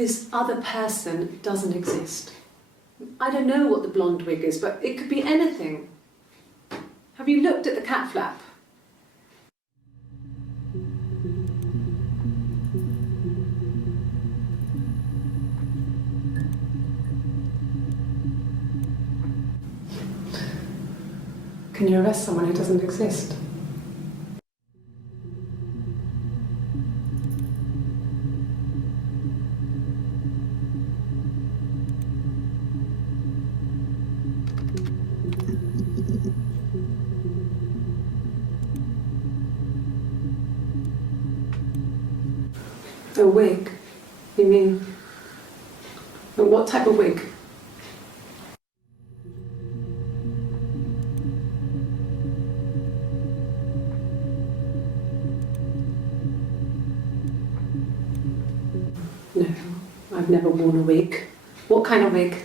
this other person doesn't exist. I don't know what the blonde wig is, but it could be anything. Have you looked at the cat flap? Can you arrest someone who doesn't exist? A wig? You mean, what type of wig? No, I've never worn a wig. What kind of wig?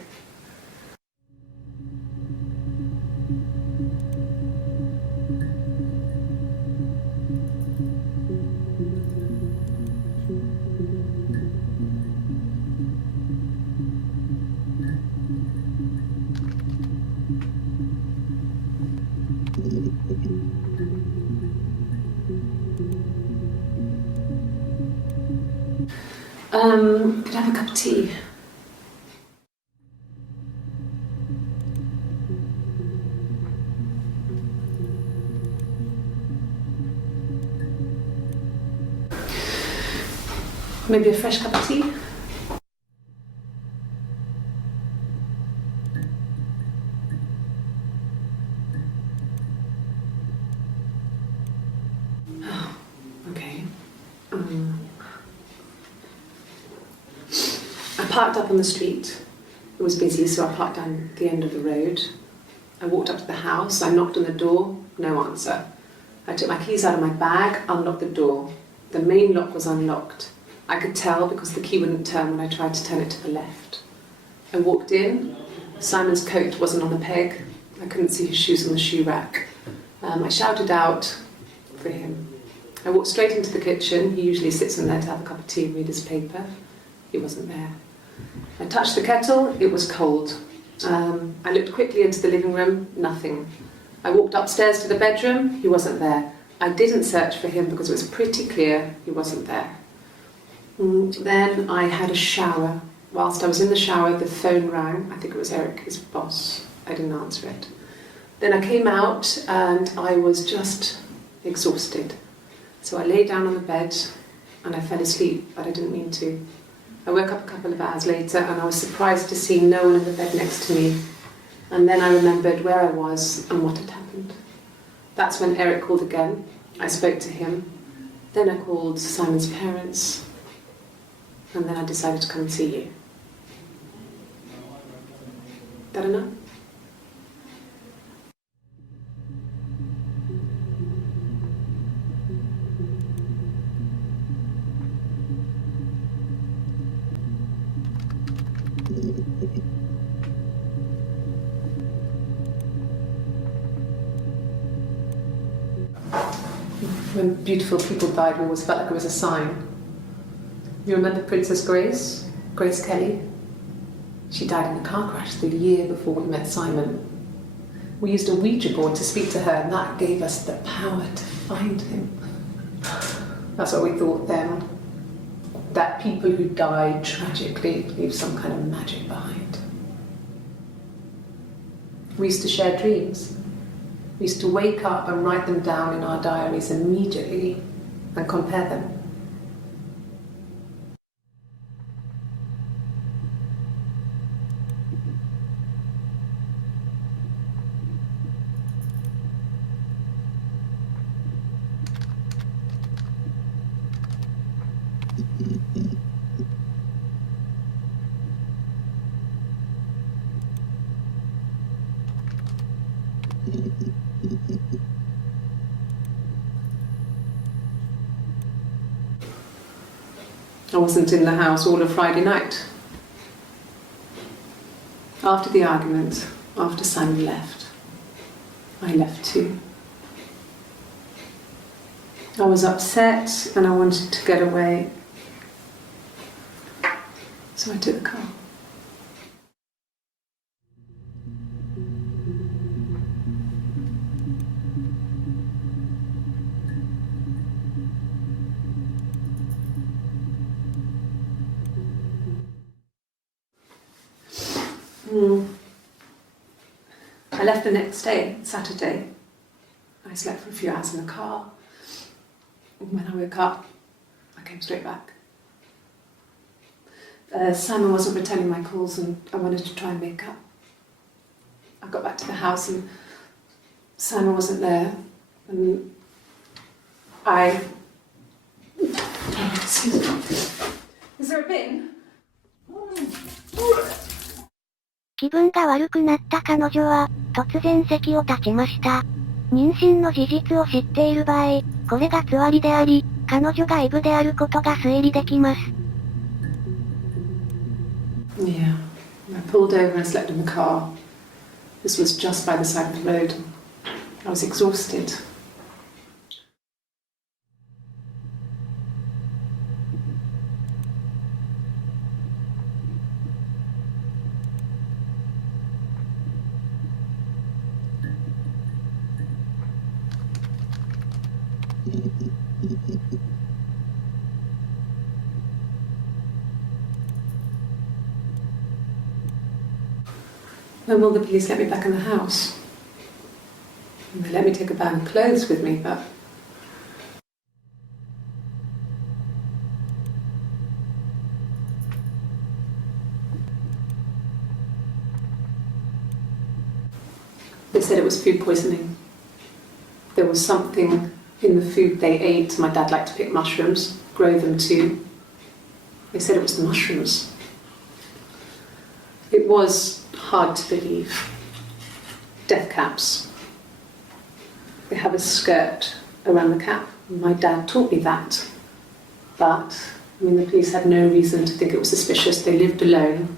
Could I have a cup of tea? Maybe a fresh cup of tea? Oh, okay. I parked up on the street. It was busy, so I parked down the end of the road. I walked up to the house, I knocked on the door, no answer. I took my keys out of my bag, unlocked the door. The main lock was unlocked. I could tell because the key wouldn't turn when I tried to turn it to the left. I walked in. Simon's coat wasn't on the peg. I couldn't see his shoes on the shoe rack. I shouted out for him. I walked straight into the kitchen. He usually sits in there to have a cup of tea and read his paper. He wasn't there. I touched the kettle. It was cold. I looked quickly into the living room. Nothing. I walked upstairs to the bedroom. He wasn't there. I didn't search for him because it was pretty clear he wasn't there. Then I had a shower. Whilst I was in the shower, the phone rang. I think it was Eric, his boss. I didn't answer it. Then I came out and I was just exhausted. So I lay down on the bed and I fell asleep, but I didn't mean to. I woke up a couple of hours later and I was surprised to see no one in the bed next to me. And then I remembered where I was and what had happened. That's when Eric called again. I spoke to him. Then I called Simon's parents. And then I decided to come and see you. Is that enough? When beautiful people died, we always felt like it was a sign. You remember Princess Grace? Grace Kelly? She died in a car crash the year before we met Simon. We used a Ouija board to speak to her, and that gave us the power to find him. That's what we thought then. That people who died tragically leave some kind of magic behind. We used to share dreams. We used to wake up and write them down in our diaries immediately and compare them. I wasn't in the house all of Friday night. After the argument, after Simon left, I left too. I was upset and I wanted to get away. So I took the car. I left the next day, Saturday. I slept for a few hours in the car. And when I woke up, I came straight back. Simon wasn't returning my calls and I wanted to try and make up. I got back to the house and Simon wasn't there. And Excuse me. Is there a bin? 気分が悪くなった彼女は、突然席を立ちました。妊娠の事実を知っている場合、これがつわりであり、彼女がイブであることが推理できます。Yeah, I pulled over and slept in the car. This was just by the side of the road. I was exhausted. When will the police let me back in the house? And they let me take a bag of clothes with me, but they said it was food poisoning. There was something in the food they ate. My dad liked to pick mushrooms, grow them too. They said it was the mushrooms. It was hard to believe. Death caps. They have a skirt around the cap. My dad taught me that. But, the police had no reason to think it was suspicious. They lived alone.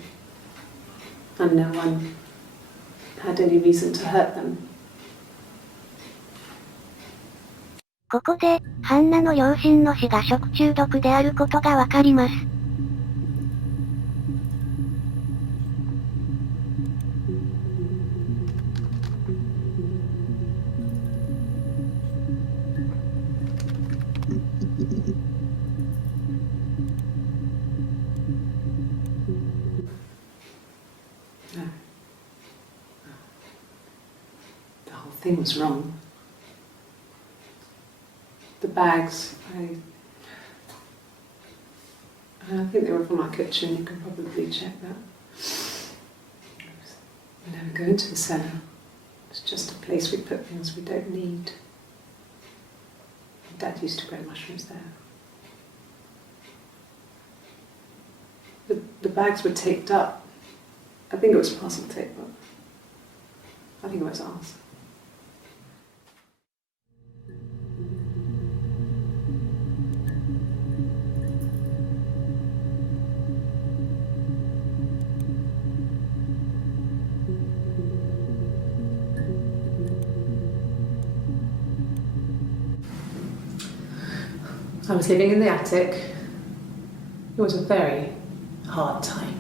And no one had any reason to hurt them. ここで、ハンナの両親の死が食中毒であることがわかります。The whole thing was wrong. The bags, I think they were from our kitchen, you can probably check that. We never go into the cellar. It's just a place we put things we don't need. Dad used to grow mushrooms there. The bags were taped up. I think it was parcel tape, but I think it was ours. I was living in the attic. It was a very hard time.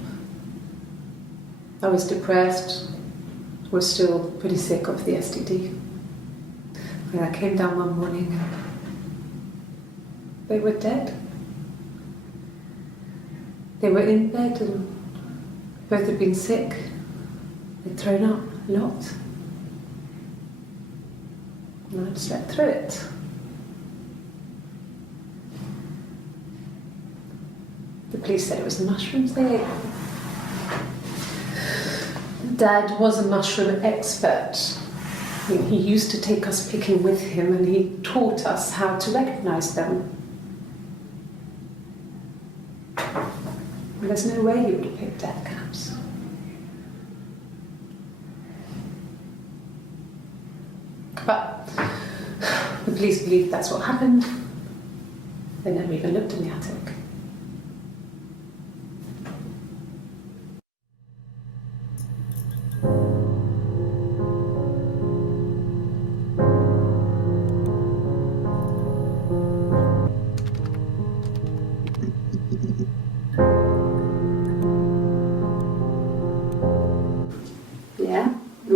I was depressed, was still pretty sick of the STD. And I came down one morning and they were dead. They were in bed and both had been sick. They'd thrown up a lot. And I'd slept through it. The police said it was the mushrooms they ate. Dad was a mushroom expert. He used to take us picking with him and he taught us how to recognise them. And there's no way he would have picked death caps. But the police believe that's what happened. They never even looked in the attic.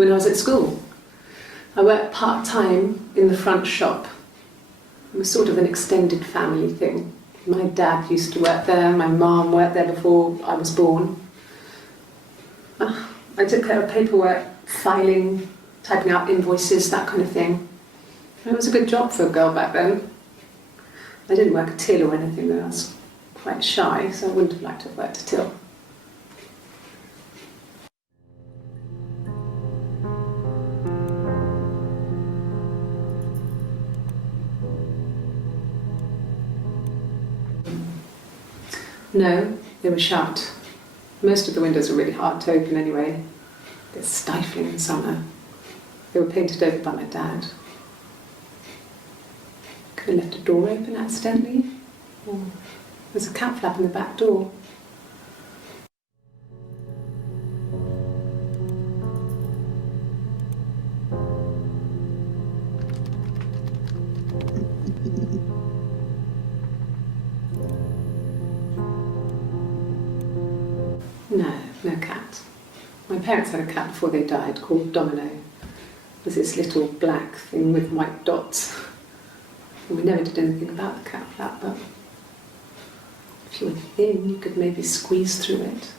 when I was at school. I worked part-time in the front shop. It was sort of an extended family thing. My dad used to work there, my mum worked there before I was born. I took care of paperwork, filing, typing out invoices, that kind of thing. It was a good job for a girl back then. I didn't work a till or anything though. I was quite shy, so I wouldn't have liked to have worked a till. No, they were shut. Most of the windows are really hard to open anyway. They're stifling in summer. They were painted over by my dad. Could have left a door open accidentally. Or there's a cat flap in the back door. No cat. My parents had a cat before they died called Domino. It was this little black thing with white dots. And we never did anything about the cat flap, but if you were thin, you could maybe squeeze through it.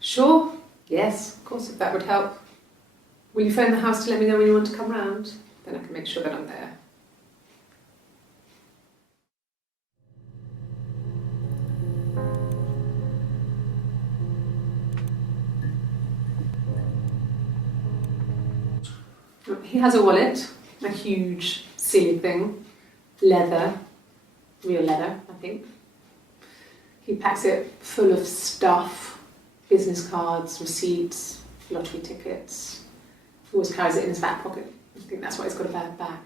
Sure, yes, of course, if that would help. Will you phone the house to let me know when you want to come round? Then I can make sure that I'm there. He has a wallet, a huge, silly thing, leather, real leather, I think. He packs it full of stuff. Business cards, receipts, lottery tickets. He always carries it in his back pocket. I think that's why he's got a bad back.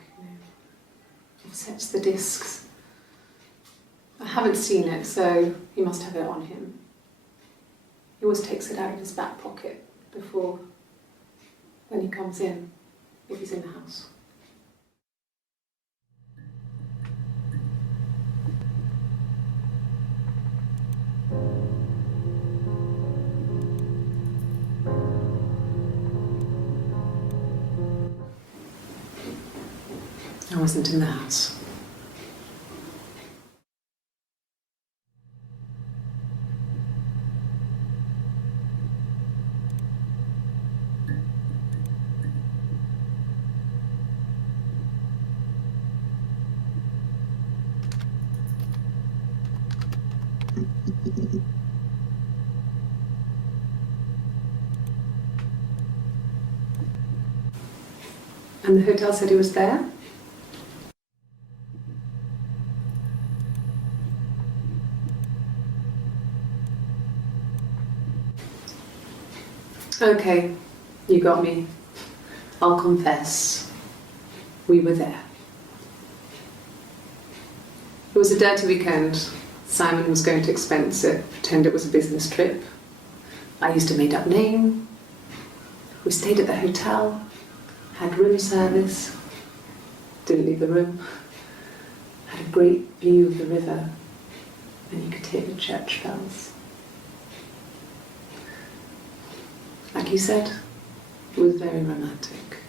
Offsets the discs. I haven't seen it, so he must have it on him. He always takes it out of his back pocket before, when he comes in, if he's in the house. I wasn't in the house. And the hotel said he was there? Okay, you got me. I'll confess. We were there. It was a dirty weekend. Simon was going to expense it, pretend it was a business trip. I used a made-up name. We stayed at the hotel, had room service, didn't leave the room, had a great view of the river, and you could hear the church bells. Like you said, it was very romantic.